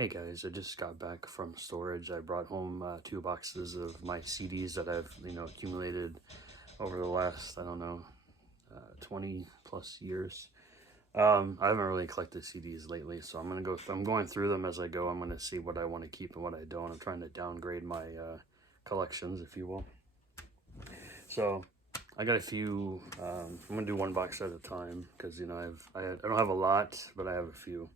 Hey guys, I just got back from storage. I brought home 2 boxes of my CDs that I've, accumulated over the last, 20 plus years. I haven't really collected CDs lately, so I'm going through them as I go. I'm gonna see what I want to keep and what I don't. I'm trying to downgrade my collections, if you will. So I got a few. I'm gonna do one box at a time because I don't have a lot, but I have a few.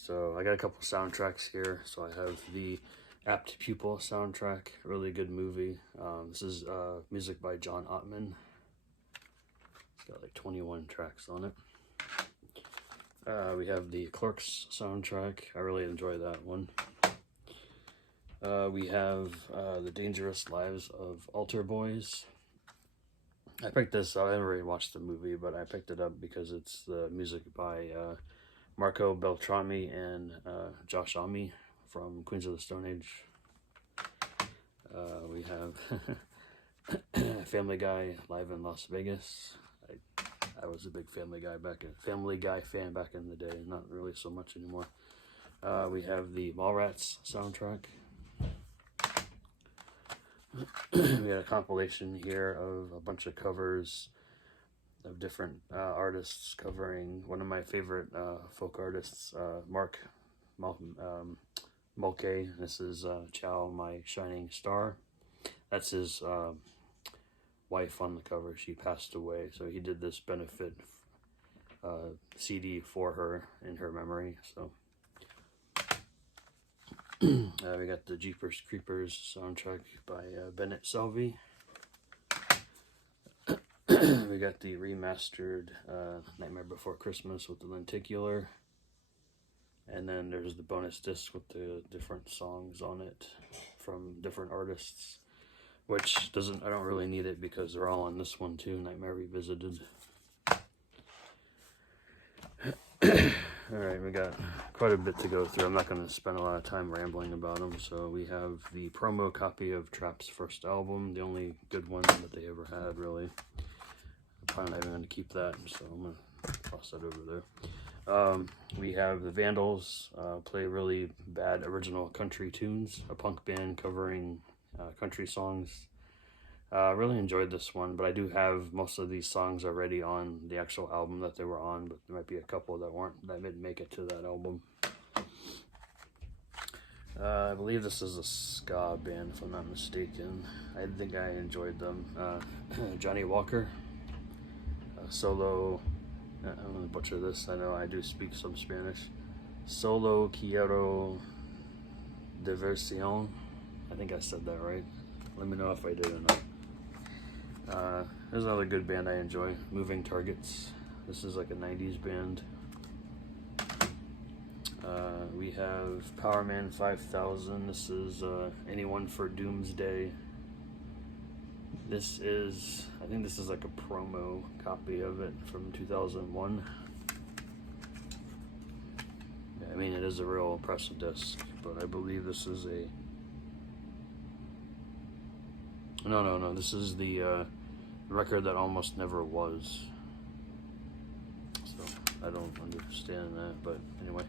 So I got a couple soundtracks here. So I have the Apt Pupil soundtrack, really good movie. This is music by John Ottman. It's got like 21 tracks on it. We have the Clerks soundtrack. I really enjoy that one. We have The Dangerous Lives of Altar Boys. I picked this up. I haven't really watched the movie, but I picked it up because it's the music by Marco Beltrami and Josh Homme from Queens of the Stone Age. We have Family Guy live in Las Vegas. I was a big Family Guy fan back in the day, not really so much anymore. We have the Mallrats soundtrack. We had a compilation here of a bunch of covers of different artists covering one of my favorite folk artists, Mark Mulcahy. This is Ciao, My Shining Star. That's his wife on the cover. She passed away, so he did this benefit CD for her in her memory. So we got the Jeepers Creepers soundtrack by Bennett Selvey. We got the remastered Nightmare Before Christmas with the lenticular. And then there's the bonus disc with the different songs on it from different artists. Which I don't really need it because they're all on this one too, Nightmare Revisited. Alright, we got quite a bit to go through. I'm not going to spend a lot of time rambling about them. So we have the promo copy of Trap's first album, the only good one that they ever had, really. I'm probably not even going to keep that, so I'm going to toss that over there. We have the Vandals play really bad original country tunes, a punk band covering country songs. Really enjoyed this one, but I do have most of these songs already on the actual album that they were on, but there might be a couple that didn't make it to that album. I believe this is a ska band, if I'm not mistaken. I think I enjoyed them. Johnny Walker, solo. I'm gonna butcher this. I know I do speak some Spanish. Solo Quiero Diversión. I think I said that right. Let me know if I did or not. There's another good band I enjoy, Moving Targets. This is like a 90s band. We have Powerman 5000. This is Anyone for Doomsday. I think this is like a promo copy of it from 2001. Yeah, I mean, it is a real impressive disc, but I believe this is a... No, this is the record that almost never was. So, I don't understand that, but anyway,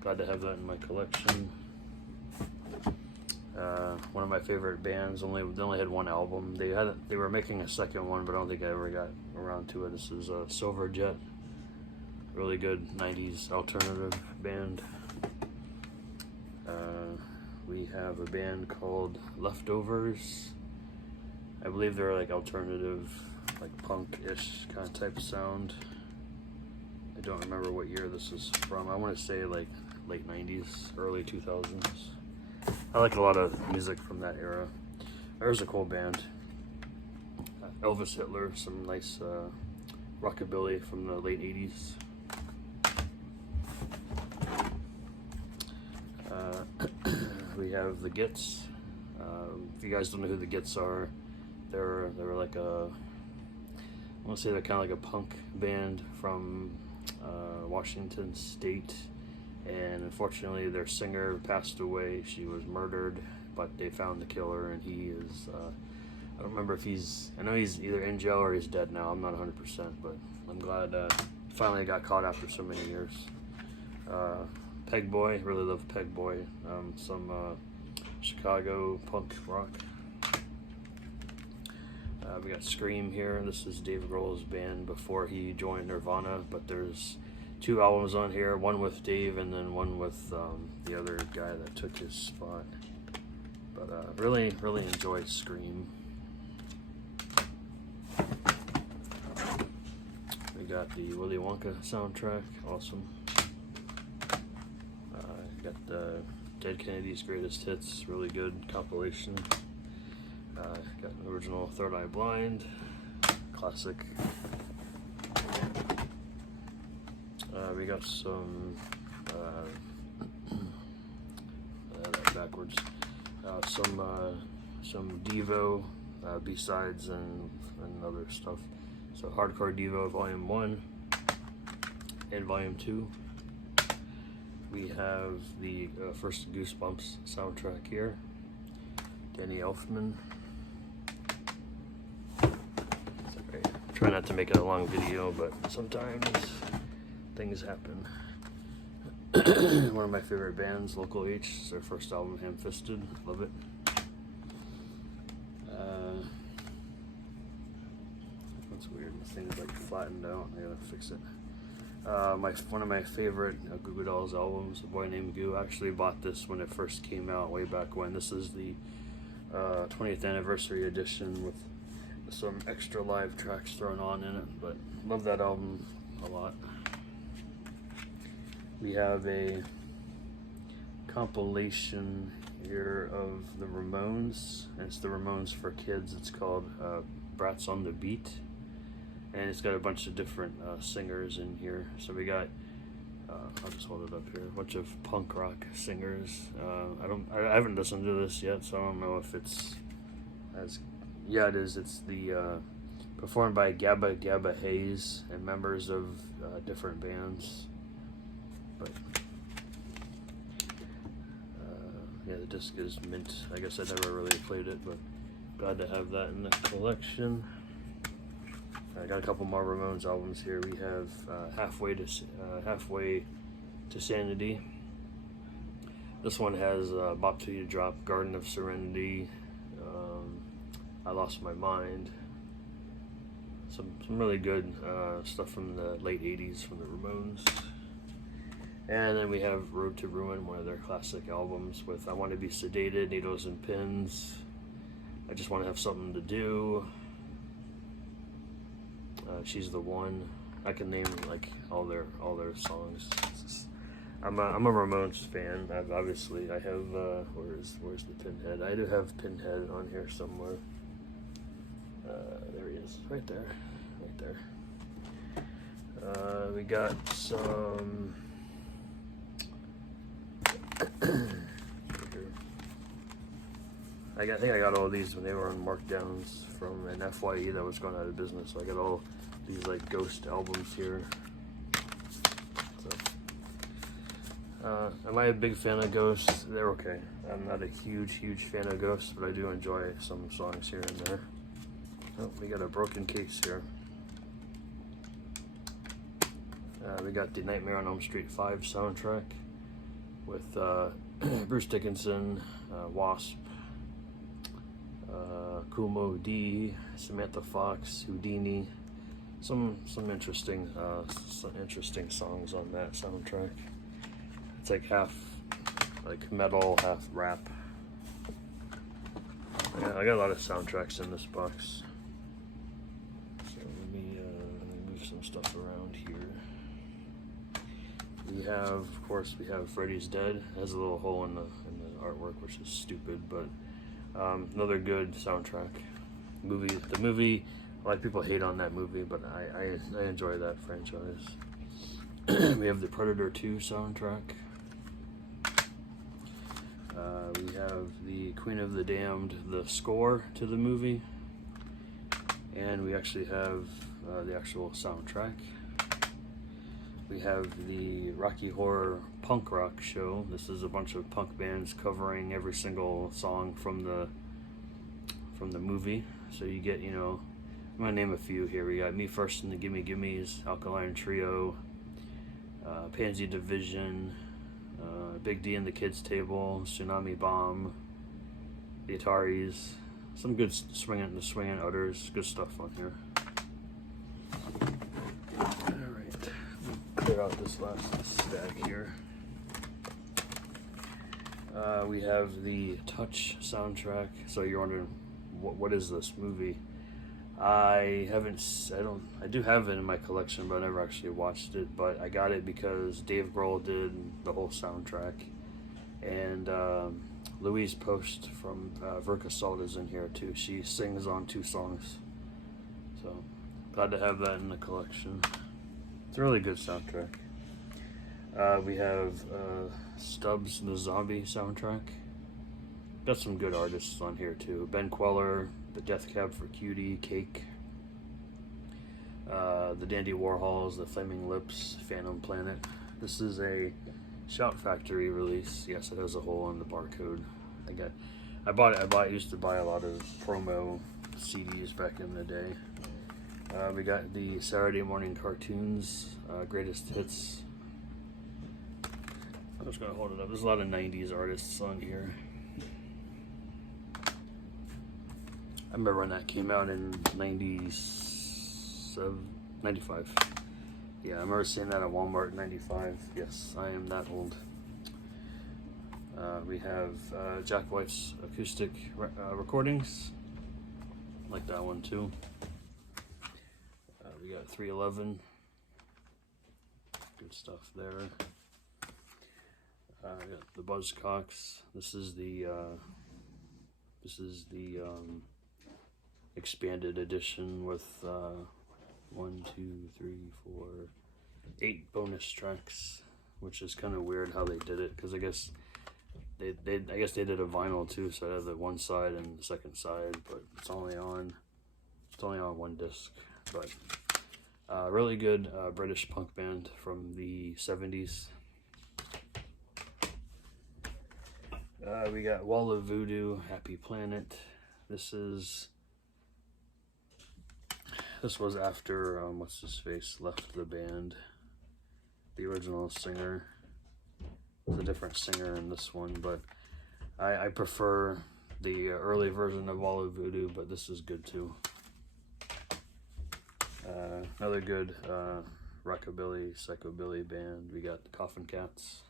glad to have that in my collection. One of my favorite bands, they only had one album. They were making a second one, but I don't think I ever got around to it. This is Silver Jet. Really good 90s alternative band. We have a band called Leftovers. I believe they're like alternative, like punk-ish kind of type of sound. I don't remember what year this is from. I want to say like late 90s, early 2000s. I like a lot of music from that era. There's a cool band. Elvis Hitler, some nice rockabilly from the late 80s. We have the Gits. If you guys don't know who the Gits are, they're like I want to say they're kind of like a punk band from Washington State, and unfortunately their singer passed away. She was murdered, but they found the killer, and he is I don't remember if I know he's either in jail or he's dead now. I'm not 100%, but I'm glad he finally got caught after so many years. Peg Boy, really love Peg Boy. Some Chicago punk rock. We got Scream here. This is Dave Grohl's band before he joined Nirvana, but there's 2 albums on here, one with Dave and then one with the other guy that took his spot. But really enjoy Scream. We got the Willy Wonka soundtrack, awesome. Got the Dead Kennedy's Greatest Hits, really good compilation. Got an original Third Eye Blind, classic. We got some backwards. Some Devo B-sides and other stuff. So Hardcore Devo Volume 1 and Volume 2. We have the first Goosebumps soundtrack here. Danny Elfman. Sorry, try not to make it a long video, but sometimes things happen. One of my favorite bands, Local H. It's their first album, Ham Fisted. Love it. That's weird. This thing is like flattened out. I gotta fix it. One of my favorite Goo Goo Dolls albums, A Boy Named Goo. I actually bought this when it first came out, way back when. This is the 20th anniversary edition with some extra live tracks thrown on in it, but love that album a lot. We have a compilation here of the Ramones, and it's the Ramones for kids. It's called Bratz on the Beat, and it's got a bunch of different singers in here. So we got I'll just hold it up here, a bunch of punk rock singers. I haven't listened to this yet, so I don't know if it's it is. It's the performed by Gabba Gabba Hayes and members of different bands. But yeah, the disc is mint. I guess I never really played it, but glad to have that in the collection. I got a couple more Ramones albums here. We have Halfway to Sanity. This one has Bop Till You Drop, Garden of Serenity, I Lost My Mind. Some really good stuff from the late 80s from the Ramones. And then we have Road to Ruin, one of their classic albums with I Want to Be Sedated, Needles and Pins, I Just Want to Have Something to Do, She's the One. I can name like all their songs. I'm a Ramones fan. I have where's the Pinhead? I do have Pinhead on here somewhere. There he is, right there. We got some. I think I got all these when they were on markdowns from an FYE that was going out of business. So I got all these like Ghost albums here. So, am I a big fan of Ghost? They're okay. I'm not a huge fan of Ghost, but I do enjoy some songs here and there. Oh, we got a Broken Case here. We got the Nightmare on Elm Street 5 soundtrack with Bruce Dickinson, Wasp, Kumo D, Samantha Fox, Houdini. Some interesting songs on that soundtrack. It's like half like metal, half rap. Yeah, I got a lot of soundtracks in this box. So let me move some stuff around here. We have, of course, Freddy's Dead. It has a little hole in the artwork, which is stupid, but another good soundtrack. The movie, a lot of people hate on that movie, but I enjoy that franchise. We have the Predator 2 soundtrack. We have the Queen of the Damned, the score to the movie, and we actually have the actual soundtrack. We have the Rocky Horror Punk Rock Show. This is a bunch of punk bands covering every single song from the movie. So you get, I'm gonna name a few here. We got Me First and the Gimme Gimmes, Alkaline Trio, Pansy Division, Big D and the Kids Table, Tsunami Bomb, the Ataris, some good swinging utters, good stuff on here. Alright, clear out this last stack here. We have the Touch soundtrack. So you're wondering, what is this movie? I do have it in my collection, but I never actually watched it. But I got it because Dave Grohl did the whole soundtrack, and Louise Post from Verka Salt is in here too. She sings on 2 songs, so glad to have that in the collection. It's a really good soundtrack. We have Stubbs the Zombie soundtrack. Got some good artists on here too. Ben Queller, the Death Cab for Cutie, Cake, the Dandy Warhols, the Flaming Lips, Phantom Planet. This is a Shout Factory release. Yes, it has a hole in the barcode. I used to buy a lot of promo CDs back in the day. We got the Saturday Morning Cartoons, Greatest Hits. I'm just gonna hold it up. There's a lot of 90s artists on here. I remember when that came out in 95. Yeah, I remember seeing that at Walmart in 95. Yes, I am that old. We have Jack White's acoustic recordings. Like that one too. We got 311. Good stuff there. We got the Buzzcocks. This is the expanded edition with 8 bonus tracks, which is kind of weird how they did it, because I guess they did a vinyl too, so I have the one side and the second side, but it's only on one disc. But really good British punk band from the 70s. We got Wall of Voodoo, Happy Planet. This was after what's his face left the band. The original singer. There's a different singer in this one, but I prefer the early version of Wall of Voodoo, but this is good too. Another good rockabilly, psychobilly band. We got the Coffin Cats.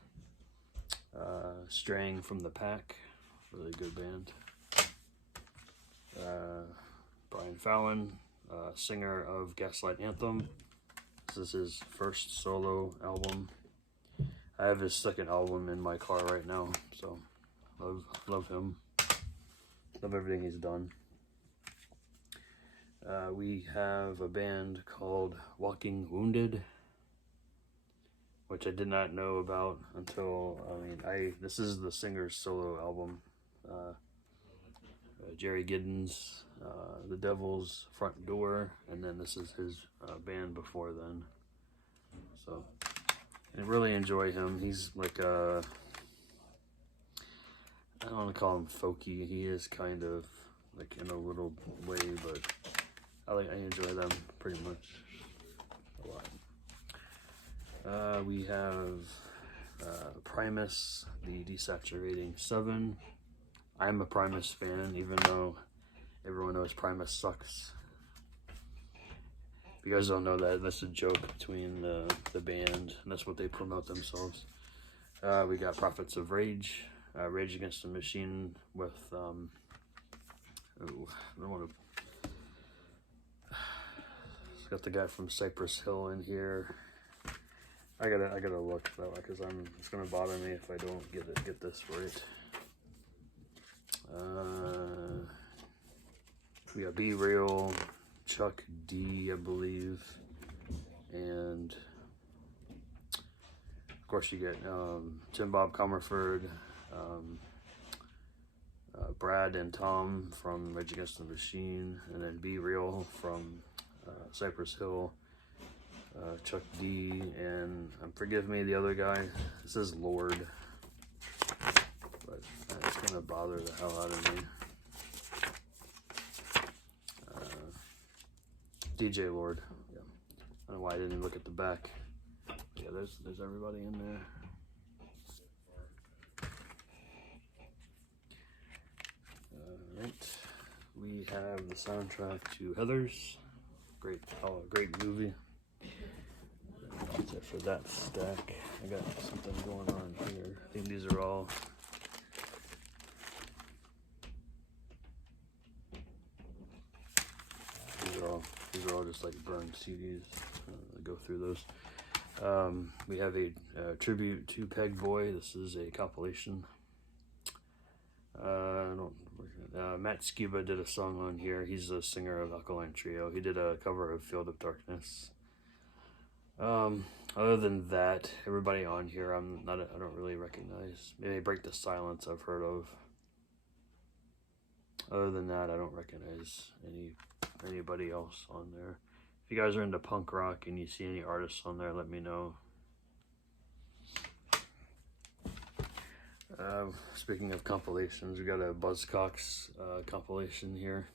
Straying from the Pack, really good band. Brian Fallon, singer of Gaslight Anthem. This is his first solo album. I have his second album in my car right now, so love him. Love everything he's done. We have a band called Walking Wounded, which I did not know about until, this is the singer's solo album. Jerry Giddens, The Devil's Front Door, and then this is his band before then. So, I really enjoy him. He's like I don't want to call him folky. He is kind of like in a little way, but I enjoy them pretty much a lot. We have Primus, the Desaturating 7. I'm a Primus fan, even though everyone knows Primus sucks. If you guys don't know that, that's a joke between the band, and that's what they promote themselves. We got Prophets of Rage, Rage Against the Machine with, it's got the guy from Cypress Hill in here. I gotta look that way, because it's gonna bother me if I don't get this right. We got Be Real, Chuck D, I believe, and of course you get Tim Bob Comerford, Brad and Tom from Rage Against the Machine, and then Be Real from Cypress Hill. Chuck D, and forgive me, the other guy, this is Lord, but it's gonna bother the hell out of me. DJ Lord, yeah. I don't know why I didn't look at the back. Yeah, there's everybody in there. Alright, we have the soundtrack to Heathers. Great movie. That's it for that stack. I got something going on here. I think these are all just like burned CDs. Go through those. We have a tribute to Peg Boy. This is a compilation. Matt Skiba did a song on here. He's a singer of Alkaline Trio. He did a cover of Field of Darkness. Other than that, everybody on here I don't really recognize. Maybe Break the Silence I've heard of. Other than that, I don't recognize anybody else on there. If you guys are into punk rock and you see any artists on there, let me know. Speaking of compilations, we got a Buzzcocks compilation here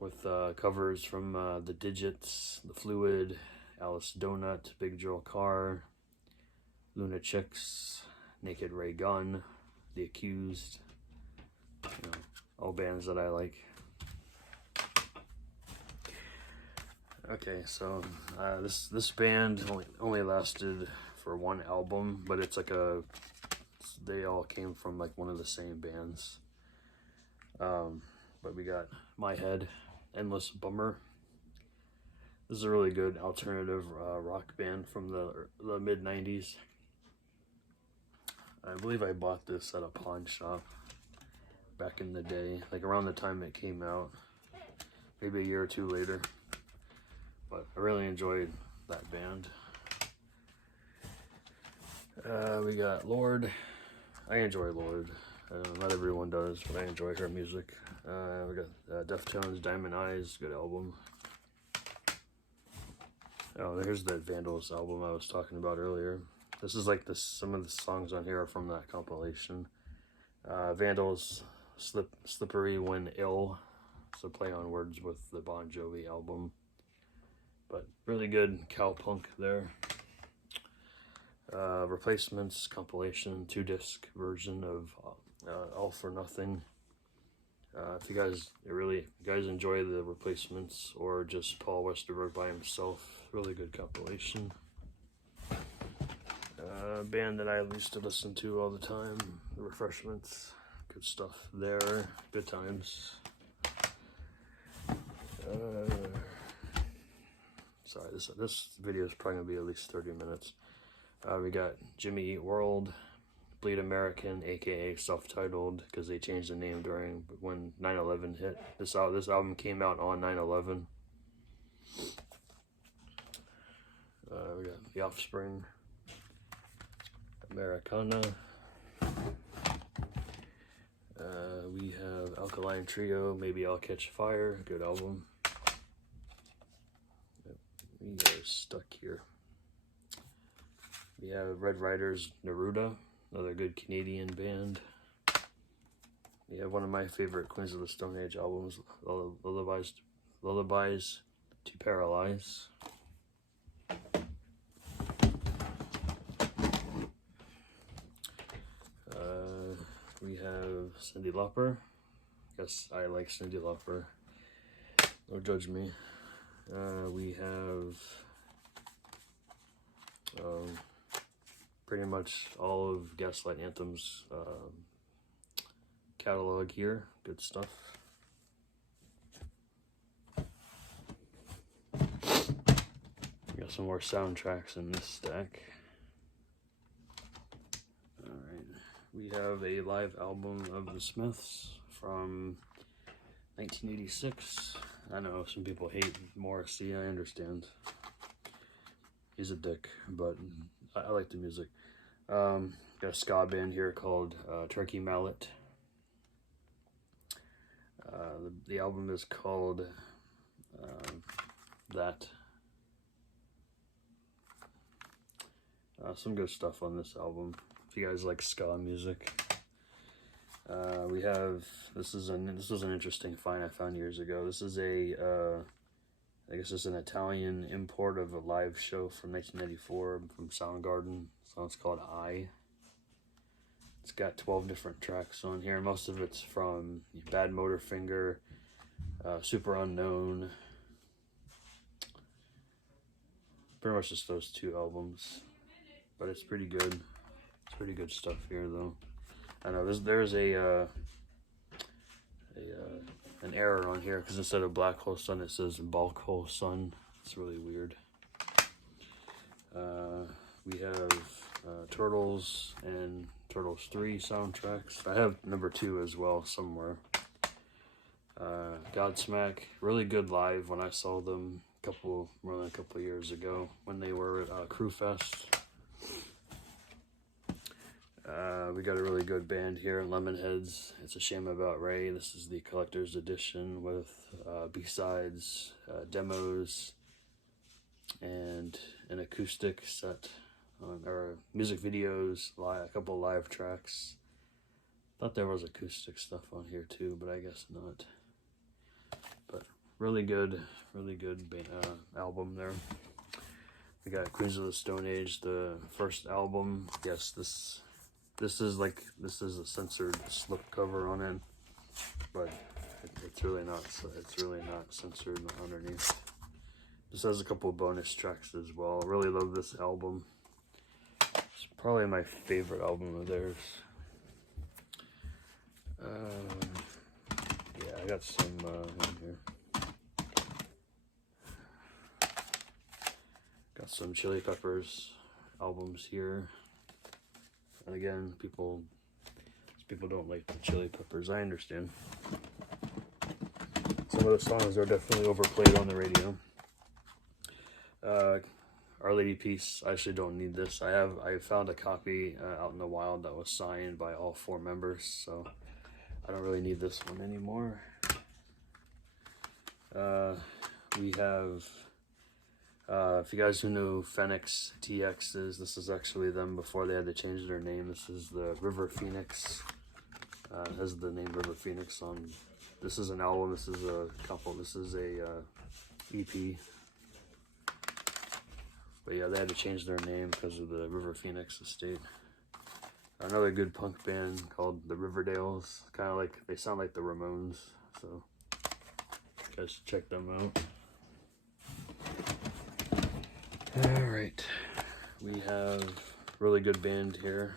with covers from The Digits, The Fluid, Alice Donut, Big Joe Carr, Luna Chicks, Naked Ray Gun, The Accused, all bands that I like. Okay, so this band only lasted for one album, but it's like they all came from like one of the same bands. But we got My Head, Endless Bummer. This is a really good alternative rock band from the mid-90s. I believe I bought this at a pawn shop back in the day, like around the time it came out, maybe a year or two later. But I really enjoyed that band. We got Lorde. I enjoy Lorde. Not everyone does, but I enjoy her music. We got Deftones, Diamond Eyes, good album. Oh, there's that Vandals album I was talking about earlier. This is like some of the songs on here are from that compilation. Vandals, Slippery When Ill. So play on words with the Bon Jovi album. But really good cowpunk there. Replacements compilation 2-disc version of All for Nothing. If you guys enjoy the Replacements or just Paul Westerberg by himself, really good compilation. Band that I used to listen to all the time, The Refreshments, good stuff there, good times. Sorry, this video is probably gonna be at least 30 minutes. We got Jimmy Eat World, Bleed American, aka Self-Titled, because they changed the name when 9/11 hit. This album came out on 9/11. We got The Offspring, Americana. We have Alkaline Trio, Maybe I'll Catch Fire, good album. We are stuck here. We have Red Riders, Neruda, another good Canadian band. We have one of my favorite Queens of the Stone Age albums, Lullabies to Paralyze. We have Cyndi Lauper. Yes, I like Cyndi Lauper. Don't judge me. We have pretty much all of Gaslight Anthem's catalog here. Good stuff. We got some more soundtracks in this stack. Alright, we have a live album of the Smiths from 1986. I know some people hate Morrissey, I understand. He's a dick, but I like the music. Got a ska band here called Turkey Mallet. The album is called That. Some good stuff on this album. If you guys like ska music. We have this was an interesting find I found years ago. This is I guess it's an Italian import of a live show from 1994 from Soundgarden. The song's called I. It's got 12 different tracks on here. Most of it's from Bad Motorfinger, Super Unknown. Pretty much just those 2 albums, but it's pretty good. It's pretty good stuff here, though. I know there's an error on here because instead of Black Hole Sun, it says Bulk Hole Sun. It's really weird. We have Turtles and Turtles 3 soundtracks. I have number 2 as well somewhere. Godsmack, really good live when I saw them more than a couple years ago when they were at Crew Fest. We got a really good band here, Lemonheads. It's a Shame About Ray. This is the collector's edition with B-sides, demos, and an acoustic set, or music videos, a couple live tracks. Thought there was acoustic stuff on here too, but I guess not. But really good album there. We got Queens of the Stone Age, the first album. Yes, this is a censored slip cover on it, but it's really not censored underneath. This has a couple of bonus tracks as well. I really love this album. It's probably my favorite album of theirs. Yeah, I got some in here. Got some Chili Peppers albums here. And again, people don't like the Chili Peppers. I understand. Some of the songs are definitely overplayed on the radio. Our Lady Peace. I actually don't need this. I found a copy out in the wild that was signed by all 4 members, so I don't really need this one anymore. We have, if you guys who know Phoenix TX this is actually them before they had to change their name. This is the River Phoenix. Has the name River Phoenix on. This is an album. This is a couple. This is a EP. But yeah, they had to change their name because of the River Phoenix estate. Another good punk band called the Riverdales. Kind of like, they sound like the Ramones, so you guys should check them out. Alright, we have really good band here,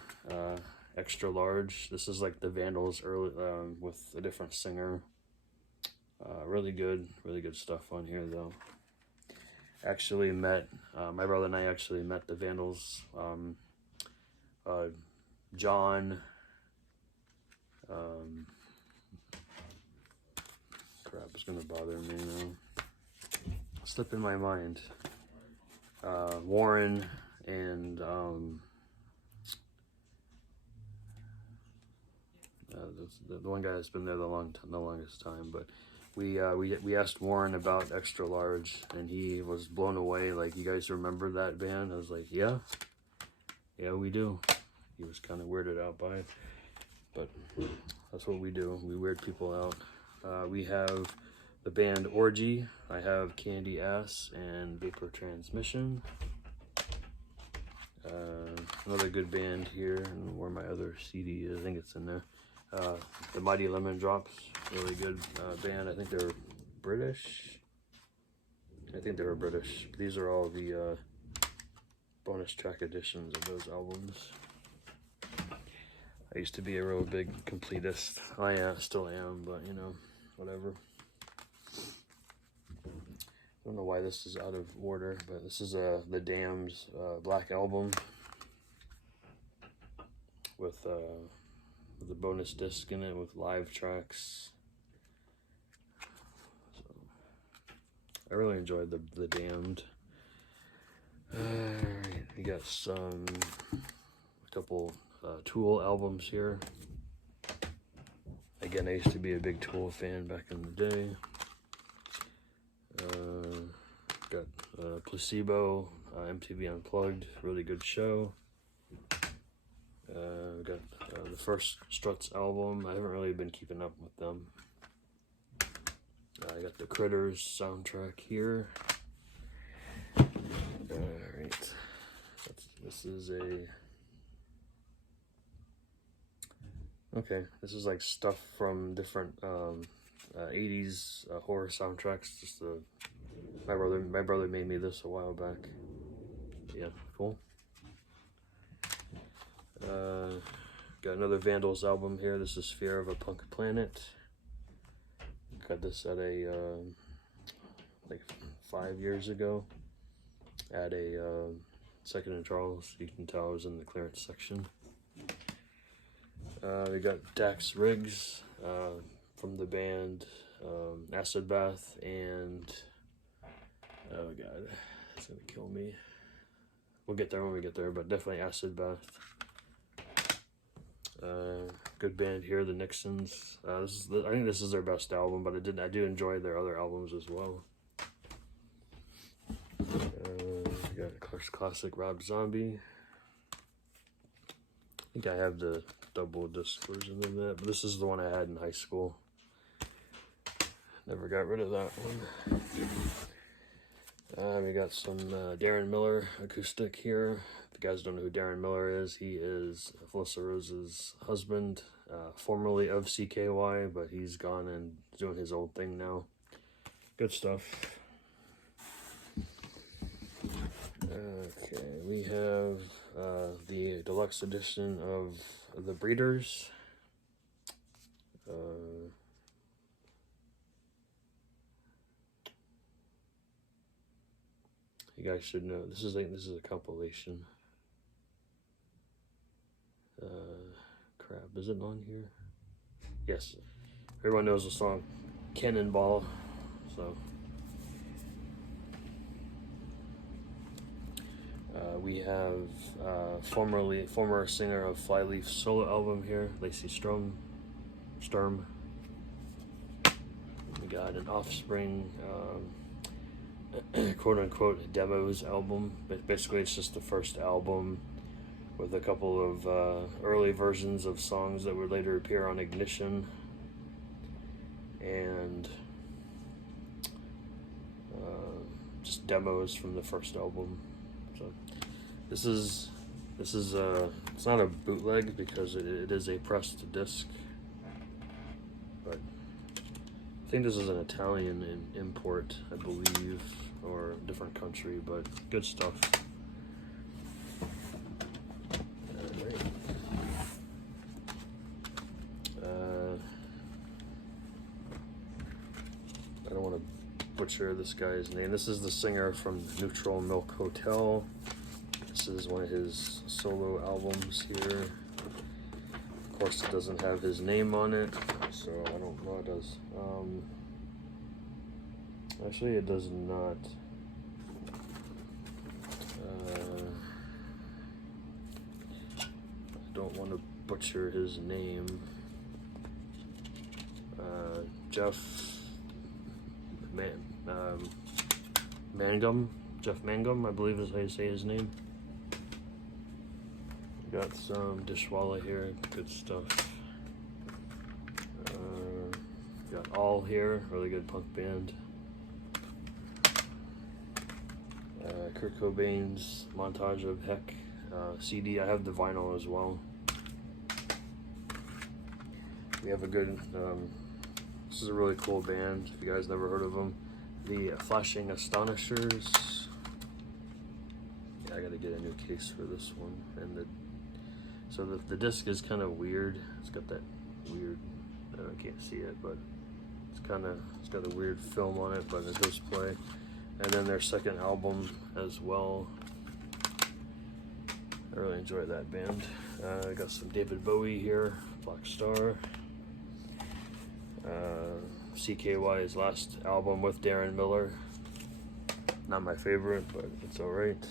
Extra Large. This is like the Vandals early, with a different singer. Really good stuff on here though. Actually met, my brother and I actually met the Vandals. John, crap, it's gonna bother me now. Slip in my mind. Warren and the one guy that's been there the longest time, but we asked Warren about Extra Large, and he was blown away. Like, you guys remember that band? I was like, yeah, we do. He was kind of weirded out by it, but that's what we do. We weird people out. We have the band Orgy. I have Candy Ass and Vapor Transmission. Another good band here, and where my other CD is, I think it's in there. The Mighty Lemon Drops, really good band. I think they're British. These are all the bonus track editions of those albums. I used to be a real big completist. I still am, but you know, whatever. I don't know why this is out of order, but this is the Damned's Black Album with the bonus disc in it with live tracks. So I really enjoyed the Damned. Alright, we got a couple Tool albums here. Again, I used to be a big Tool fan back in the day. Got Placebo, MTV Unplugged, really good show. We got the first Struts album. I haven't really been keeping up with them. I got the Critters soundtrack here. Alright, this is a Okay, this is like stuff from different 80s horror soundtracks. Just my brother made me this a while back. Yeah, cool. Got another Vandals album here. This is Fear of a Punk Planet. Got this at a like 5 years ago at a Second and Charles. You can tell I was in the clearance section. We got Dax Riggs from the band Acid Bath and oh god, it's gonna kill me. We'll get there when we get there, but definitely Acid Bath. Good band here, the Nixons. I think this is their best album, but I do enjoy their other albums as well. We got a classic Rob Zombie. I think I have the double disc version of that, but this is the one I had in high school. Never got rid of that one. We got some Darren Miller acoustic here. If you guys don't know who Darren Miller is, he is Felissa Rose's husband, formerly of CKY, but he's gone and doing his own thing now. Good stuff. Okay, we have the deluxe edition of The Breeders. You guys should know this is a compilation. Crap, is it on here? Yes, everyone knows the song Cannonball. So we have former singer of Flyleaf's solo album here, Lacey Sturm. We got an Offspring quote unquote demos album, but basically it's just the first album with a couple of early versions of songs that would later appear on Ignition, and just demos from the first album. So this is it's not a bootleg because it is a pressed disc, but I think this is an Italian import, I believe, or a different country, but good stuff. Alright. I don't want to butcher this guy's name. This is the singer from Neutral Milk Hotel. This is one of his solo albums here. Of course, it doesn't have his name on it, so I don't know it does. Actually, it does not. I don't want to butcher his name. Jeff Mangum. Jeff Mangum, I believe is how you say his name. Got some Dishwalla here, good stuff. Got All here, really good punk band. Kurt Cobain's Montage of Heck CD. I have the vinyl as well. We have a good, this is a really cool band, if you guys never heard of them. The Flashing Astonishers. Yeah, I gotta get a new case for this one. And so the disc is kind of weird. It's got that weird, I can't see it, but it's got a weird film on it, but it does play. And then their second album as well. I really enjoy that band. I got some David Bowie here, Black Star. CKY's last album with Darren Miller. Not my favorite, but it's alright.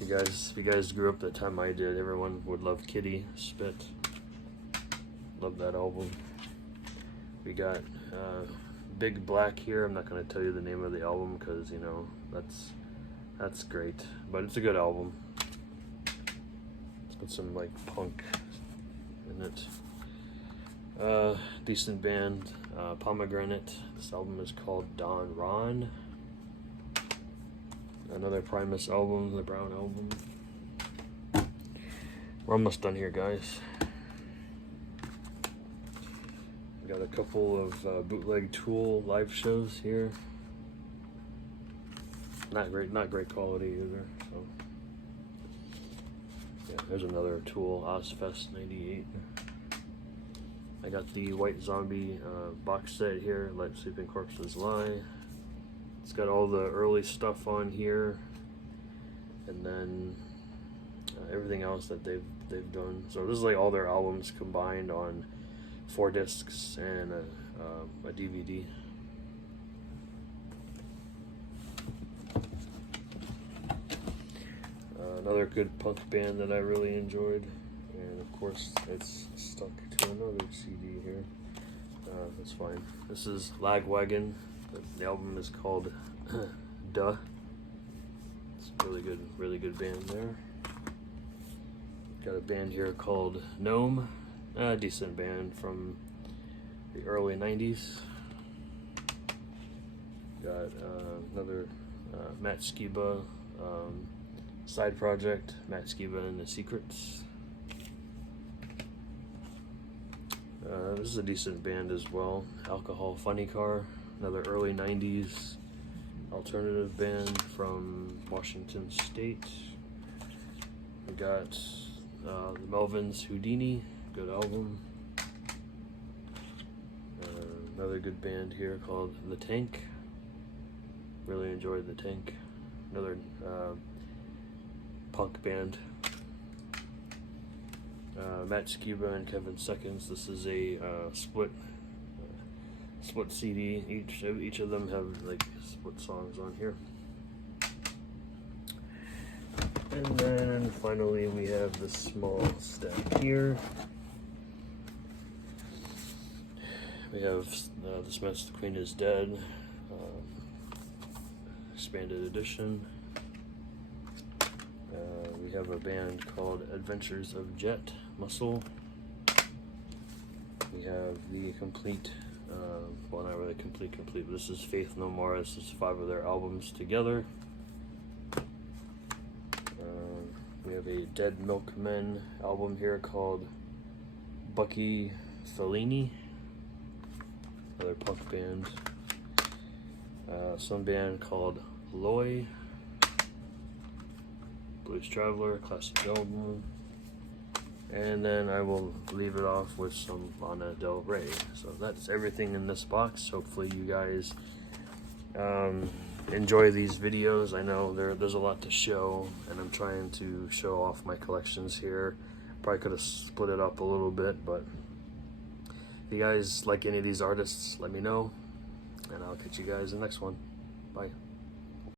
If you guys grew up the time I did, everyone would love Kitty Spit. Love that album. We got Big Black here. I'm not going to tell you the name of the album because, you know, that's great. But it's a good album. It's got some, like, punk in it. Decent band. Pomegranate. This album is called Don Ron. Another Primus album, the Brown album. We're almost done here, guys. Got a couple of bootleg Tool live shows here. Not great quality either. So yeah, there's another Tool Ozfest '98. I got the White Zombie box set here. Let Sleeping Corpses Lie. It's got all the early stuff on here, and then everything else that they've done. So this is like all their albums combined on 4 discs and a DVD. Another good punk band that I really enjoyed, and of course it's stuck to another CD here. That's fine. This is Wagon. The album is called Duh. It's a really good band there. Got a band here called Gnome, a decent band from the early 90s. Got another Matt Skiba side project, Matt Skiba and the Secrets. This is a decent band as well. Alcohol Funny Car, another early 90s alternative band from Washington State. We got the Melvins Houdini, good album. Another good band here called The Tank. Really enjoyed The Tank. Another punk band. Matt Skiba and Kevin Seconds. This is a split CD. Each of them have like split songs on here. And then finally we have this small stack here. We have The Smiths' The Queen is Dead, expanded edition. We have a band called Adventures of Jet Muscle. We have the complete, well, not really complete, but this is Faith No More. This is 5 of their albums together. We have a Dead Milkmen album here called Bucky Fellini, another punk band. Some band called Loy, Blues Traveler, classic album. And then I will leave it off with some Lana Del Rey. So that's everything in this box. Hopefully you guys enjoy these videos. I know there's a lot to show, and I'm trying to show off my collections here. Probably could have split it up a little bit, but if you guys like any of these artists, let me know, and I'll catch you guys in the next one. Bye.